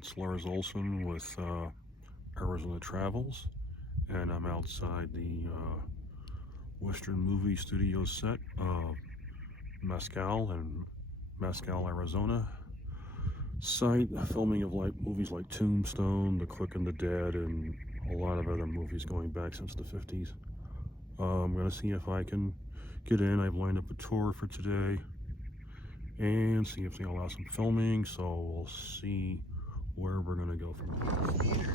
It's Lars Olson with Arizona Travels, and I'm outside the Western Movie Studio set of Mescal and Mescal, Arizona site, filming of movies like Tombstone, The Quick and the Dead, and a lot of other movies going back since the 50s. I'm going to see if I can get in. I've lined up a tour for today and see if they allow some filming, so we'll see where we're going to go from here.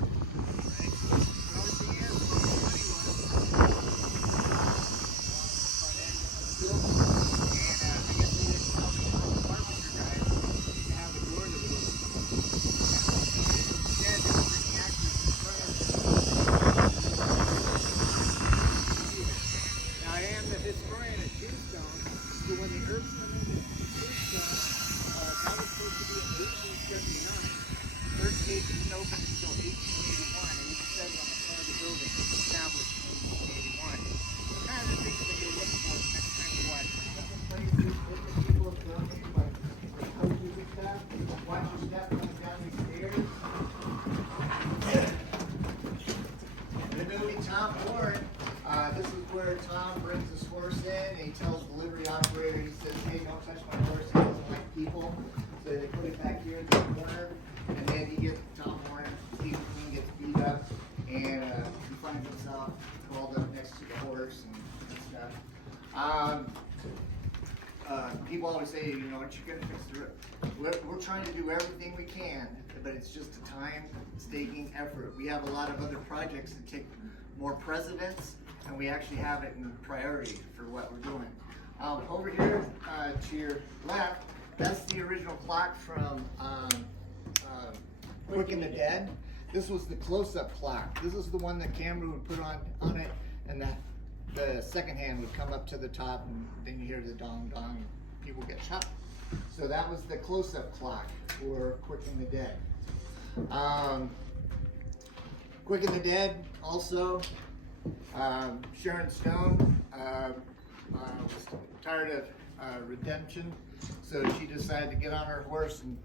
Historian at Tombstone, so when the Earth came into Tombstone, that was supposed to be in 1879. First stage didn't open until 1881, and it said on the front of the building, established in 1881. So kind of the things that you're looking for next time you watch. Different places, different people filming, but they coach you with that. Watch your step coming down these stairs. The movie Tom Ford. This is where Tom brings his horse in, and he tells the livery operator, he says, hey, don't touch my horse, he doesn't like people. So they put it back here in the corner, and then he gets Tom Warren, Steve McQueen gets beat up, and he finds himself called up next to the horse and stuff. People always say, you know, aren't you going to fix the road? We're trying to do everything we can, but it's just a time-taking effort. We have a lot of other projects that take more precedence, and we actually have it in priority for what we're doing. Over here to your left, that's the original clock from Quick and the Dead. This was the close-up clock. This is the one that camera would put on it, and that the second hand would come up to the top, and then you hear the dong dong, and people get shot. So that was the close-up clock for Quick and the Dead. Quick and the Dead also. Sharon Stone was tired of redemption, so she decided to get on her horse and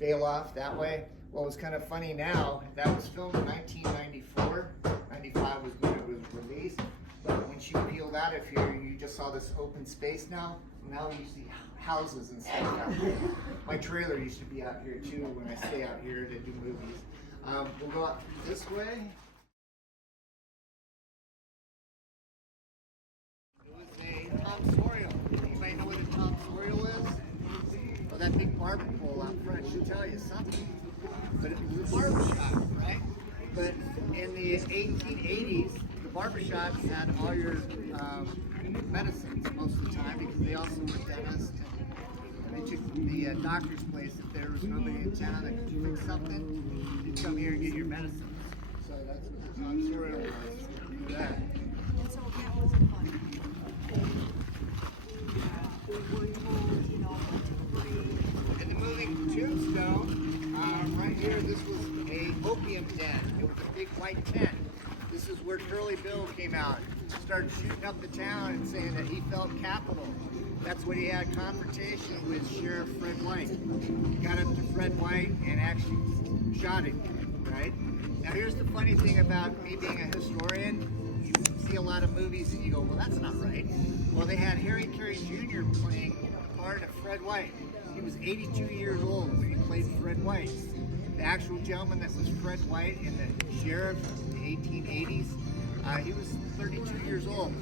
bail off that way. Well, it's kind of funny now, that was filmed in 1994. 95 was when it was released, but when she peeled out of here, you just saw this open space now. Now you see houses and stuff out here. My trailer used to be out here too when I stay out here to do movies. We'll go out this way. Tom Sawyer. Anybody know what a Tom Sawyer is? Well, that big barber pole out front should tell you something. But it was a barber shop, right? But in the 1880s, the barber shops had all your medicines most of the time because they also were dentists. And they took the doctor's place. If there was nobody in town that could fix something, you'd come here and get your medicines. So that's what the Tom Sawyer was. Do that. In the movie Tombstone, right here, this was a opium den. It was a big white tent. This is where Curly Bill came out, started shooting up the town and saying that he felt capital. That's when he had a confrontation with Sheriff Fred White. He got up to Fred White and actually shot him, right? Now here's the funny thing about me being a historian. You see a lot of movies and you go, well, that's not right. Well, they had Harry Carey Jr. playing the part of Fred White. He was 82 years old when he played Fred White. The actual gentleman that was Fred White in the sheriff in the 1880s, he was 32 years old.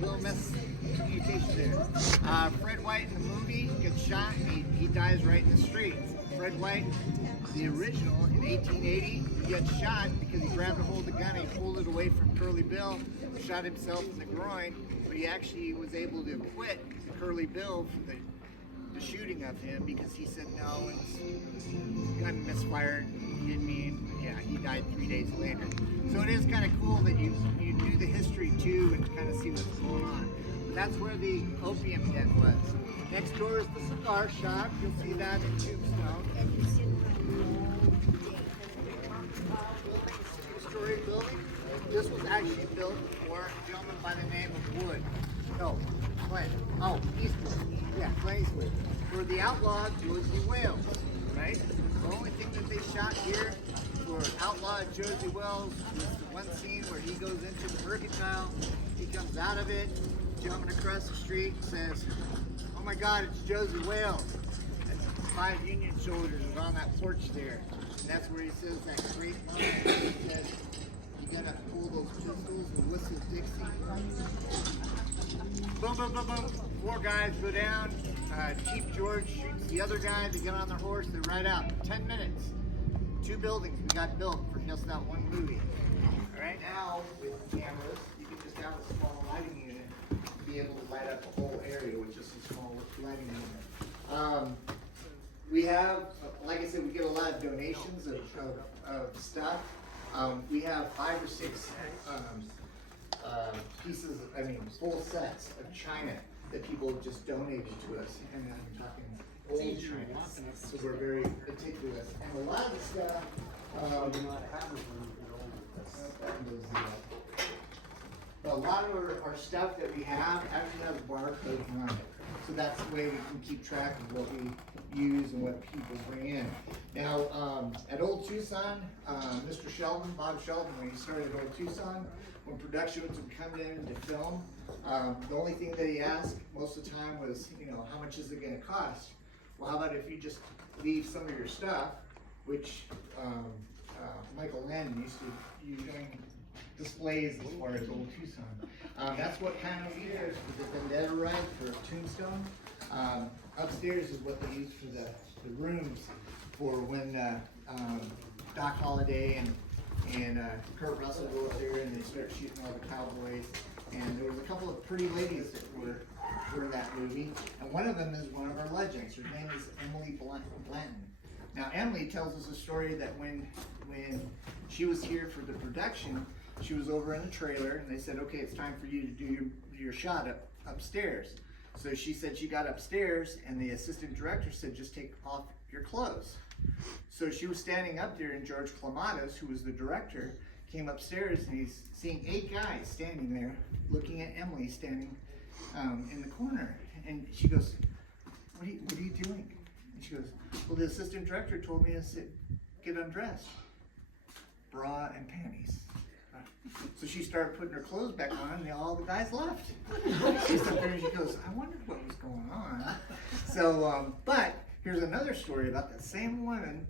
Little miscommunication there. Fred White in the movie gets shot and he dies right in the street. Fred White, the original, in 1880, he gets shot because he grabbed a hold of the gun and he pulled it away from Curly Bill, shot himself in the groin, but he actually was able to acquit Curly Bill for the shooting of him because he said no, it was gun misfired, he didn't mean, yeah, he died 3 days later. So it is kind of cool that you do the history too and kind of see what's going on. But that's where the opium den was. Next door is the cigar shop. You'll see that in Tombstone. Two-story building. This was actually built for a gentleman by the name of Wood. No, Clint. Oh, Eastwood. Yeah, Clint Eastwood. For the outlaw Grizzly Whales, right? The only thing that they shot here for Outlaw Josie Wells was the one scene where he goes into the mercantile, he comes out of it, jumping across the street, and says, "Oh my God, it's Josie Wales." And 5 Union soldiers is on that porch there. And that's where he says that great line. He says, "You gotta pull those pistols and whistle Dixie." Boom, boom, boom, boom. 4 guys go down. Chief George shoots the other guy. They get on their horse. They ride out. 10 minutes. 2 buildings we got built for just that one movie. All right, now with cameras, you can just have a small lighting unit to be able to light up the whole area with just a small lighting unit. We have, like I said, we get a lot of donations of stuff. We have 5 or 6 pieces, full sets of china that people just donated to us, and I'm talking old china, so we're very meticulous. And a lot of the stuff, a lot of our stuff that we have actually has barcodes on it, so that's the way we can keep track of what we use and what people bring in. Now, at Old Tucson, Mr. Sheldon, Bob Sheldon, when he started at Old Tucson, when production would come in to film, the only thing that he asked most of the time was, how much is it going to cost? Well, how about if you just leave some of your stuff, which Michael Lennon used to use during displays as far as Old Tucson. That's what kind of upstairs for the vendetta ride for Tombstone. Upstairs is what they use for the rooms for when Doc Holliday and Kurt Russell go up there and they start shooting all the cowboys. And there was a couple of pretty ladies that were in that movie. And one of them is one of our legends. Her name is Emily Blanton. Now Emily tells us a story that when she was here for the production, she was over in the trailer and they said, "Okay, it's time for you to do your shot upstairs." So she said she got upstairs and the assistant director said, "Just take off your clothes." So she was standing up there and George Clematis, who was the director, came upstairs and he's seeing 8 guys standing there looking at Emily standing in the corner. And she goes, what are you doing? And she goes, "Well, the assistant director told me to get undressed. Bra and panties." So she started putting her clothes back on and all the guys left. She sat there and she goes, "I wondered what was going on." So, but here's another story about that same woman.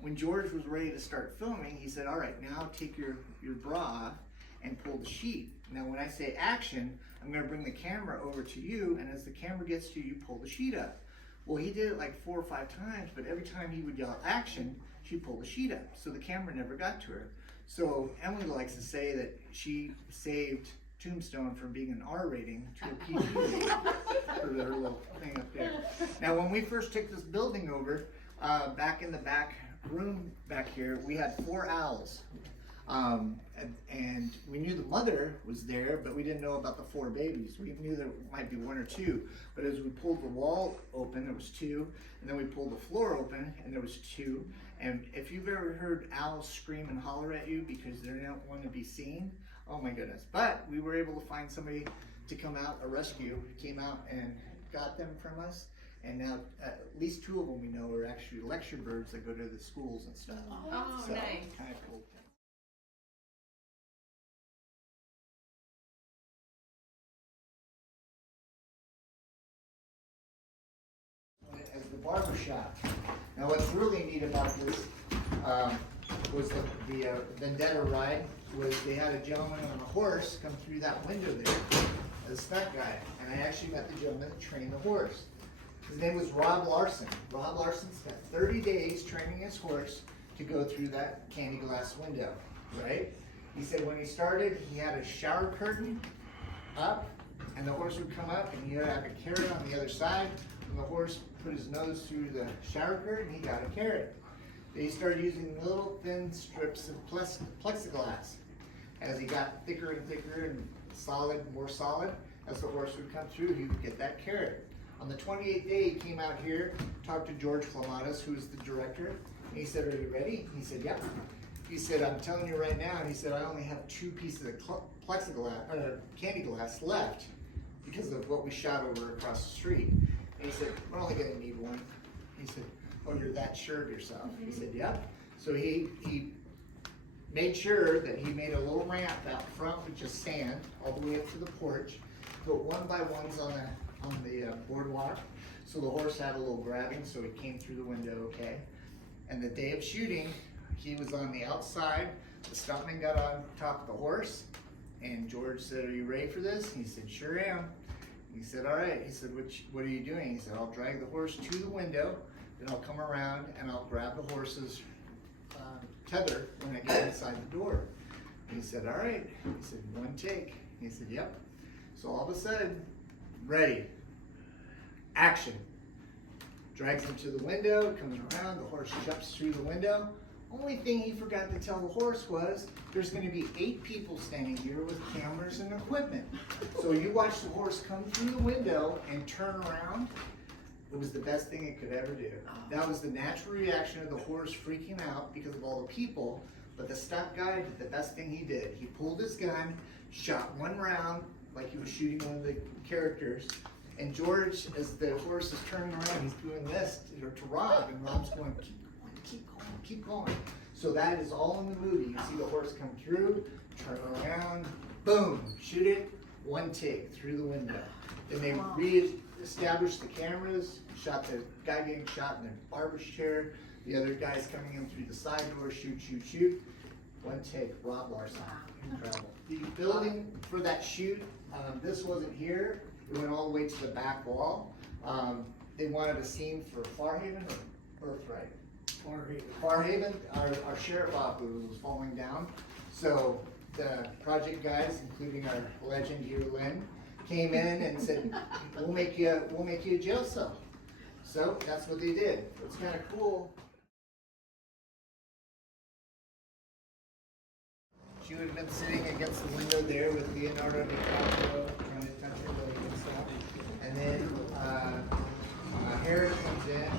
When George was ready to start filming, he said, "All right, now take your bra off and pull the sheet." Now when I say action, I'm going to bring the camera over to you, and as the camera gets to you, you pull the sheet up. Well, he did it like 4 or 5 times, but every time he would yell action, she'd pull the sheet up. So the camera never got to her. So Emily likes to say that she saved Tombstone from being an R rating to a PG rating for her little thing up there. Now when we first took this building over, back in the back room back here, we had 4 owls. And we knew the mother was there, but we didn't know about the 4 babies. We knew there might be 1 or 2, but as we pulled the wall open, there was 2, and then we pulled the floor open, and there was 2. And if you've ever heard owls scream and holler at you because they don't want to be seen, oh my goodness. But we were able to find somebody to come out, a rescue, came out and got them from us. And now at least 2 of them we know are actually lecture birds that go to the schools and stuff. Oh, so, nice. Kind of cool. As the barber shop. Now what's really neat about this was the vendetta ride was they had a gentleman on a horse come through that window there, a stunt guy, and I actually met the gentleman that trained the horse. His name was Rob Larson. Rob Larson spent 30 days training his horse to go through that candy glass window, right? He said when he started, he had a shower curtain up, and the horse would come up, and he had a carrot on the other side. When the horse put his nose through the shower curtain, he got a carrot. They started using little thin strips of plexiglass. As he got thicker and thicker and solid, more solid, as the horse would come through, he would get that carrot. On the 28th day, he came out here, talked to George Clematis, who was the director, and he said, "Are you ready?" He said, "Yep." He said, "I'm telling you right now," and he said, "I only have 2 pieces of plexiglass, or candy glass left because of what we shot over across the street." And he said, "We're only going to need 1. He said, oh, you're that sure of yourself? He said, yep. So he made sure that he made a little ramp out front with just sand all the way up to the porch, put 1x1s on the boardwalk, so the horse had a little grabbing, so he came through the window okay. And the day of shooting, he was on the outside, the stuntman got on top of the horse, and George said, are you ready for this? And he said, sure am. He said, all right. He said, what are you doing? He said, I'll drag the horse to the window, then I'll come around and I'll grab the horse's tether when I get inside the door. And he said, all right. He said, one take. He said, yep. So all of a sudden, ready, action. Drags him to the window, comes around, the horse jumps through the window. Only thing he forgot to tell the horse was there's going to be 8 people standing here with cameras and equipment. So you watch the horse come through the window and turn around. It was the best thing it could ever do. That was the natural reaction of the horse freaking out because of all the people. But the stunt guy did the best thing he did. He pulled his gun, shot 1 round like he was shooting one of the characters. And George, as the horse is turning around, he's doing this to Rob, and Rob's going, keep going, keep going. So that is all in the movie. You see the horse come through, turn around, boom, shoot it, 1 take through the window. Then they re-established the cameras, shot the guy getting shot in the barber's chair, the other guys coming in through the side door, shoot, shoot, shoot. 1 take, Rob Larson, incredible. The building for that shoot, this wasn't here. It went all the way to the back wall. They wanted a scene for Farhaven or Birthright? Farhaven, our sheriff office was falling down. So the project guys, including our legend here, Lynn, came in and said, we'll make you a jail cell. So that's what they did. It's kind of cool. She would have been sitting against the window there with Leonardo DiCaprio trying to touch her leg and stuff. And then Harris comes in,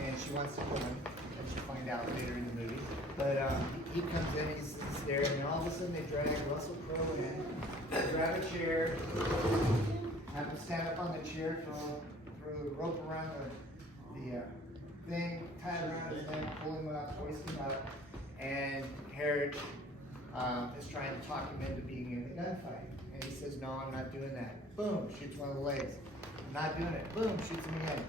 and she wants to kill him, and she'll find out later in the movie. But he comes in, he's there, and then all of a sudden they drag Russell Crowe in, grab a chair, have him stand up on the chair, throw the rope around the thing, tie it around his neck, pull him up, hoist him up. And Herod is trying to talk him into being in the gunfight. And he says, no, I'm not doing that. Boom, shoots one of the legs. I'm not doing it. Boom, shoots him again.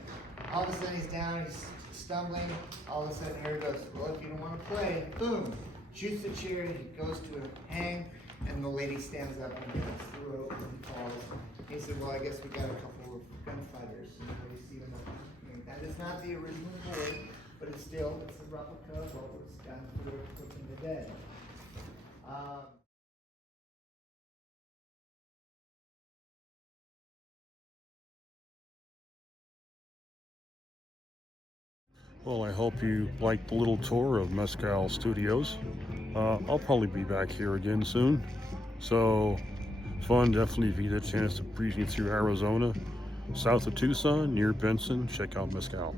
All of a sudden he's down, he's stumbling. All of a sudden Herod goes, well, if you don't want to play, boom, shoots the chair, he goes to a hang, and the lady stands up and gets the rope and falls. He said, well, I guess we got a couple of gunfighters. And you see them. That is not the original board, but it's a replica of what was done for Quick the Dead. Well, I hope you liked the little tour of Mescal Studios. I'll probably be back here again soon. So, fun, definitely, if you get a chance to breeze through Arizona, south of Tucson, near Benson, check out Mescal.